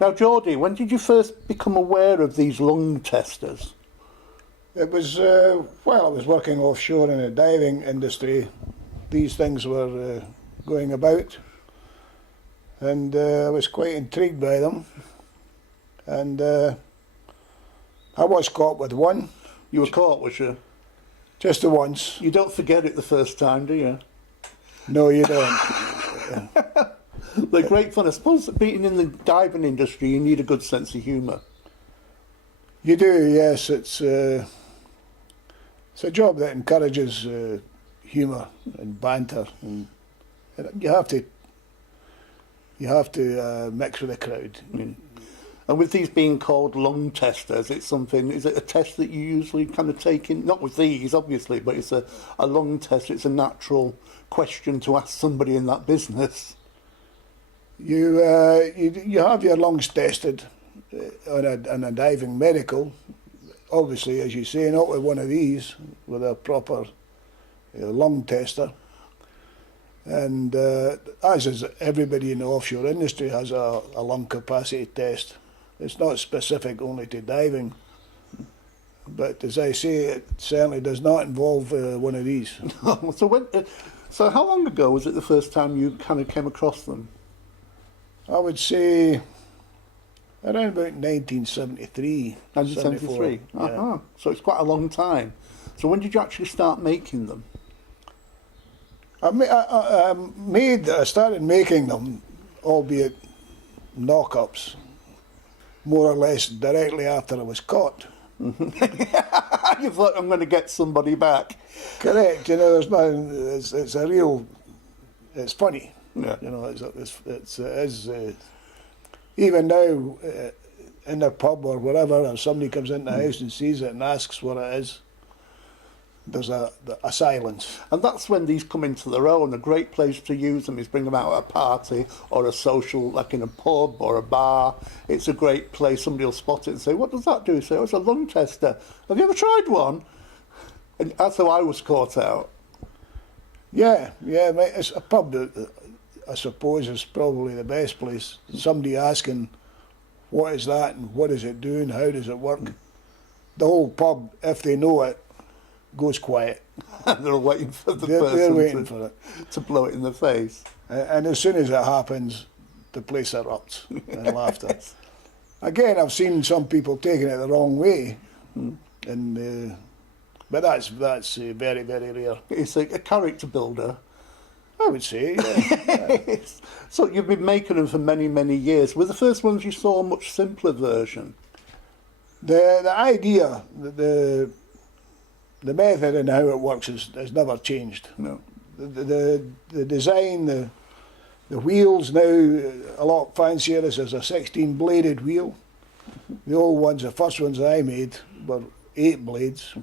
Now, Geordie, when did you first become aware of these lung testers? It was, while I was working offshore in the diving industry, these things were going about, and I was quite intrigued by them. And I was caught with one. You were caught, was you? Just the once. You don't forget it the first time, do you? No, you don't. They're great fun. I suppose being in the diving industry, you need a good sense of humour. You do, yes. It's a job that encourages humour and banter, and you have to mix with the crowd. Mm. And with these being called lung testers, it's something. Is it a test that you usually kind of take in? Not with these, obviously, but it's a lung test. It's a natural question to ask somebody in that business. You have your lungs tested on a diving medical, obviously, as you say, not with one of these, with a proper lung tester. And as is everybody in the offshore industry has a lung capacity test. It's not specific only to diving, but as I say, it certainly does not involve one of these. So how long ago was it the first time you kind of came across them? I would say around about 1973. 1973? Yeah. So it's quite a long time. So when did you actually start making them? I started making them, albeit knock-ups, more or less directly after I was caught. You thought, I'm going to get somebody back. Correct. You know, there's nothing. It's a real. It's funny. Yeah. You know, it's even now in a pub or wherever, if somebody comes into the house and sees it and asks what it is, there's a silence. And that's when these come into their own. A great place to use them is bring them out at a party or a social, like in a pub or a bar. It's a great place. Somebody will spot it and say, what does that do? Say, oh, it's a lung tester. Have you ever tried one? And that's how I was caught out. Yeah, mate, it's a pub that I suppose is probably the best place. Somebody asking, what is that and what does it do and how does it work? The whole pub, if they know it, goes quiet. They're waiting for the person they're waiting for it to blow it in the face. And as soon as it happens, the place erupts in laughter. Again, I've seen some people taking it the wrong way, and but that's very, very rare. It's a character builder. I would say, yeah. So you've been making them for many, many years. Were the first ones you saw a much simpler version? The idea, the method and how it works has never changed. No. The design, the wheels now a lot fancier. This is a 16-bladed wheel. The old ones, the first ones I made, were 8 blades,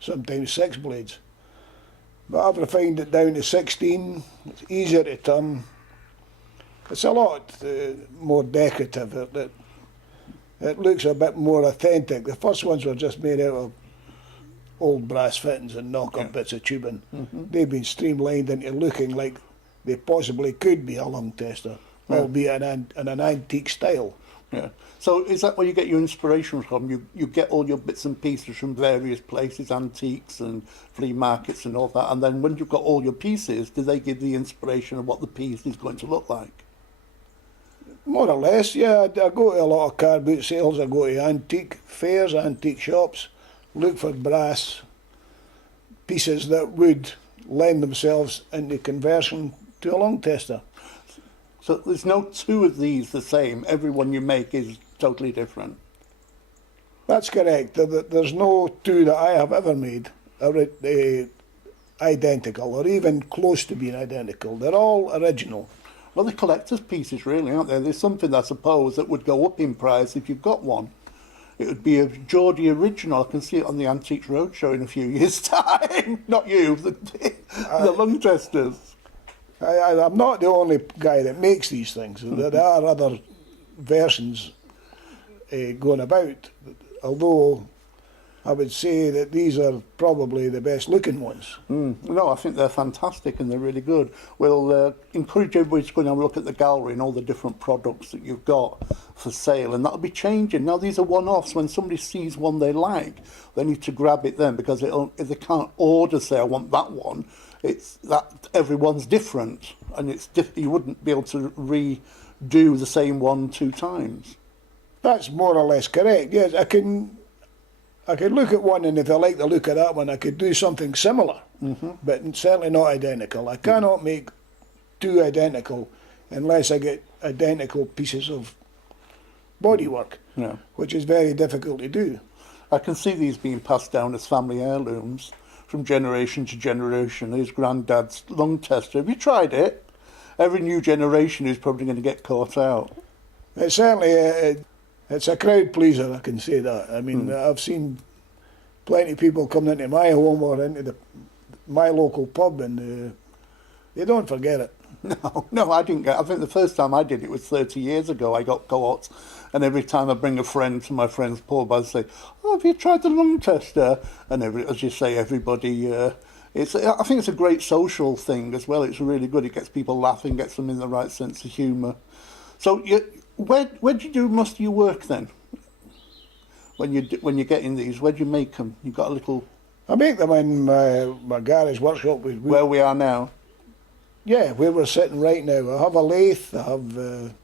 sometimes 6 blades. But I've refined it down to 16. It's easier to turn. It's a lot more decorative. It looks a bit more authentic. The first ones were just made out of old brass fittings and knock-up bits of tubing. They've been streamlined into looking like they possibly could be a lung tester, albeit in an antique style. Yeah. So is that where you get your inspiration from? You get all your bits and pieces from various places, antiques and flea markets and all that, and then when you've got all your pieces, do they give the inspiration of what the piece is going to look like? More or less, yeah. I go to a lot of car boot sales, I go to antique fairs, antique shops, look for brass pieces that would lend themselves into conversion to a lung tester. So there's no two of these the same. Every one you make is totally different. That's correct. There's no two that I have ever made are identical or even close to being identical. They're all original. Well, they're collector's pieces, really, aren't they? There's something, I suppose, that would go up in price if you've got one. It would be a Geordie original. I can see it on the Antiques Roadshow in a few years' time. Not you, the lung testers. I'm not the only guy that makes these things. There are other versions going about, although I would say that these are probably the best looking ones. No, I think they're fantastic and they're really good. We'll encourage everybody to go and have a look at the gallery and all the different products that you've got for sale, and that'll be changing. Now, these are one-offs. When somebody sees one they like, they need to grab it then, because if they can't order, say, I want that one, it's that everyone's different, and you wouldn't be able to redo the same one 2 times. That's more or less correct. Yes, I could look at one, and if I like the look of that one, I could do something similar, but certainly not identical. I cannot make 2 identical unless I get identical pieces of bodywork, which is very difficult to do. I can see these being passed down as family heirlooms from generation to generation. His granddad's lung tester. Have you tried it? Every new generation is probably going to get caught out. It's certainly it's a crowd pleaser, I can say that. I mean, I've seen plenty of people coming into my home or into my local pub, and they don't forget it. No, I didn't I think the first time I did it was 30 years ago. I got co-ops, and every time I bring a friend to my friend's pub, I'd say, "Oh, have you tried the lung tester?" And as you say, everybody. I think it's a great social thing as well. It's really good. It gets people laughing, gets them in the right sense of humour. So, where do you do most of your work then? When you're getting these, where do you make them? You've got a little. I make them in my garage workshop. Where we are now. Yeah, where we're sitting right now. I have a lathe, I have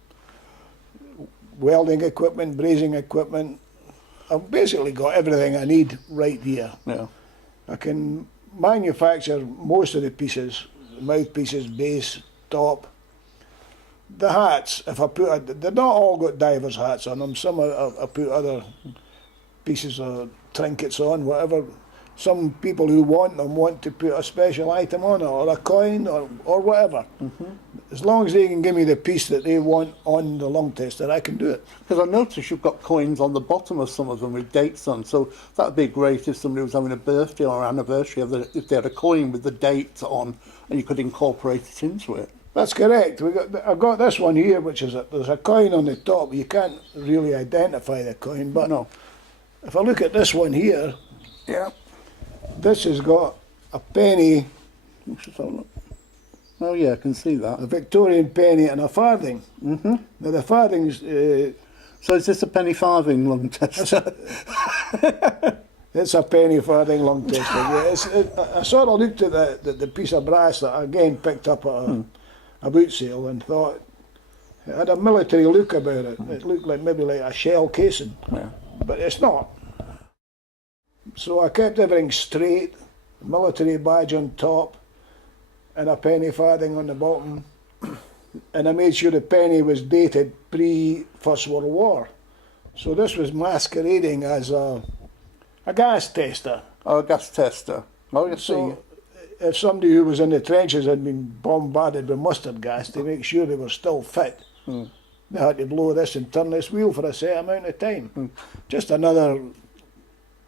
welding equipment, brazing equipment. I've basically got everything I need right here. Yeah. I can manufacture most of the pieces, mouthpieces, base, top. The hats, they're not all got divers hats on them. Some I put other pieces of trinkets on, whatever. Some people who want them want to put a special item on it, or a coin, or whatever. As long as they can give me the piece that they want on the lung tester, I can do it. Because I noticed you've got coins on the bottom of some of them with dates on, so that'd be great if somebody was having a birthday or anniversary, if they had a coin with the date on, and you could incorporate it into it. That's correct. I've got this one here, which is there's a coin on the top. You can't really identify the coin, but no. If I look at this one here, Yeah. this has got a penny, Oh yeah, I can see that. a Victorian penny and a farthing. Now the farthing's, So is this a penny farthing lung tester? it's a penny farthing lung tester. Yeah, I sort of looked at the piece of brass that I again picked up at a boot sale and thought it had a military look about it. It looked like maybe like a shell casing, but it's not. So I kept everything straight, military badge on top, and a penny farthing on the bottom. And I made sure the penny was dated pre-First World War. So this was masquerading as a gas tester. Oh, a gas tester. Oh, you see. So if somebody who was in the trenches had been bombarded with mustard gas, to make sure they were still fit, they had to blow this and turn this wheel for a set amount of time. Just another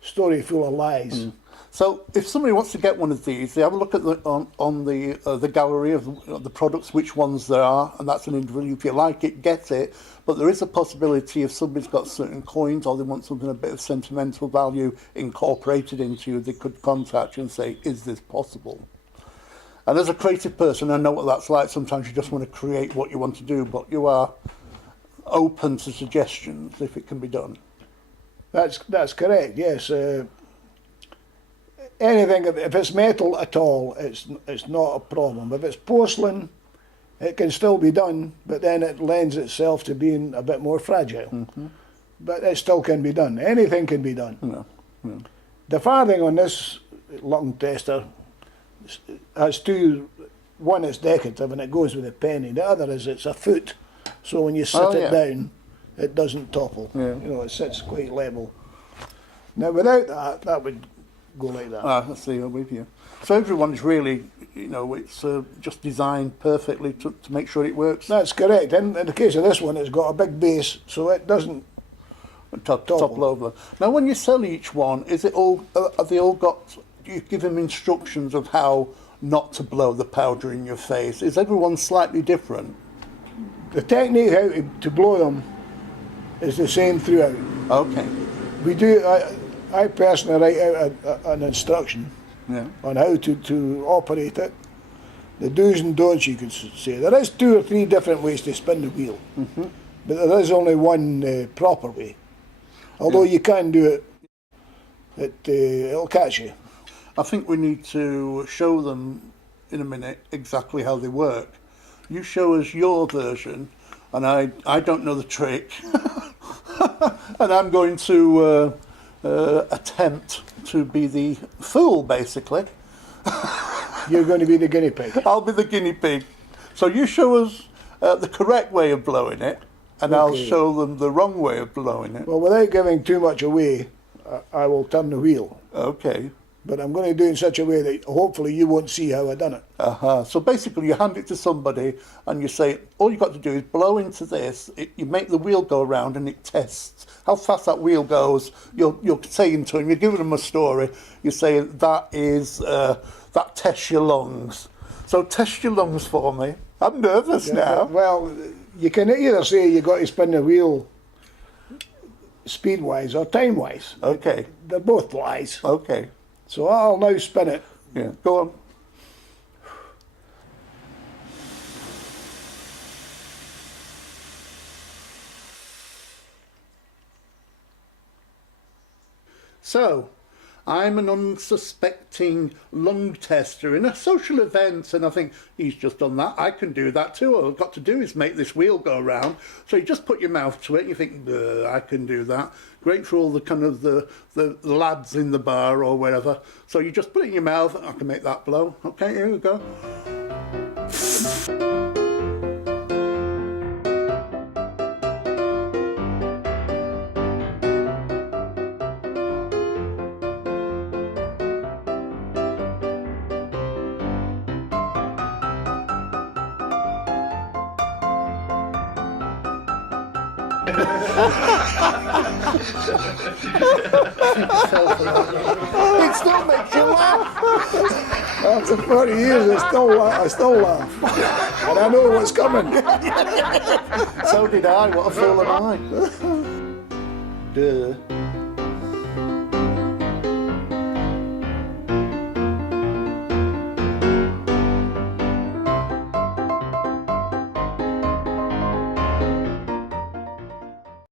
story full of lies. So, if somebody wants to get one of these, they have a look at the gallery of the products, which ones there are, and that's an individual. If you like it, get it. But there is a possibility if somebody's got certain coins or they want something a bit of sentimental value incorporated into you, they could contact you and say, "Is this possible?" And as a creative person, I know what that's like. Sometimes you just want to create what you want to do, but you are open to suggestions if it can be done. That's correct. Yes. Anything, if it's metal at all, it's not a problem. If it's porcelain, it can still be done, but then it lends itself to being a bit more fragile. But it still can be done. Anything can be done. The farthing on this lung tester has two. One is decorative and it goes with a penny. The other is it's a foot, so when you sit it down, it doesn't topple. You know, it sits quite level. Now, without that, that would go like that. I see, I'm with you. So everyone's really, you know, it's just designed perfectly to make sure it works. That's correct. In the case of this one, it's got a big base, so it doesn't topple over. Now, when you sell each one, is it all? Have they all got? Do you give them instructions of how not to blow the powder in your face? Is everyone slightly different? The technique how to blow them is the same throughout. Okay. We do. I personally write out an instruction Yeah. on how to operate it. The do's and don'ts, you could say. There is 2 or 3 different ways to spin the wheel, but there is only one proper way. Although you can do it, it'll catch you. I think we need to show them in a minute exactly how they work. You show us your version, and I don't know the trick, and I'm going to attempt to be the fool, basically. You're going to be the guinea pig. I'll be the guinea pig. So you show us the correct way of blowing it, and I'll Okay. show them the wrong way of blowing it. Well, without giving too much away, I will turn the wheel. Okay. But I'm going to do it in such a way that hopefully you won't see how I done it. So basically you hand it to somebody and you say, all you've got to do is blow into this, you make the wheel go around and it tests how fast that wheel goes. You're saying to them, you're giving them a story, you say that tests your lungs. So test your lungs for me. I'm nervous now. Well, you can either say you got to spin the wheel speed-wise or time-wise. Okay. They're both lies. Okay. So I'll now spin it. Yeah. Go on. So, I'm an unsuspecting lung tester in a social event, and I think he's just done that. I can do that too. All I've got to do is make this wheel go around. So you just put your mouth to it, and you think, I can do that. Great for all the kind of the lads in the bar or wherever. So you just put it in your mouth, and I can make that blow. Okay, here we go. It still makes you laugh. After 40 years, I still laugh. And I know what's coming. So did I. What a fool am I? Duh.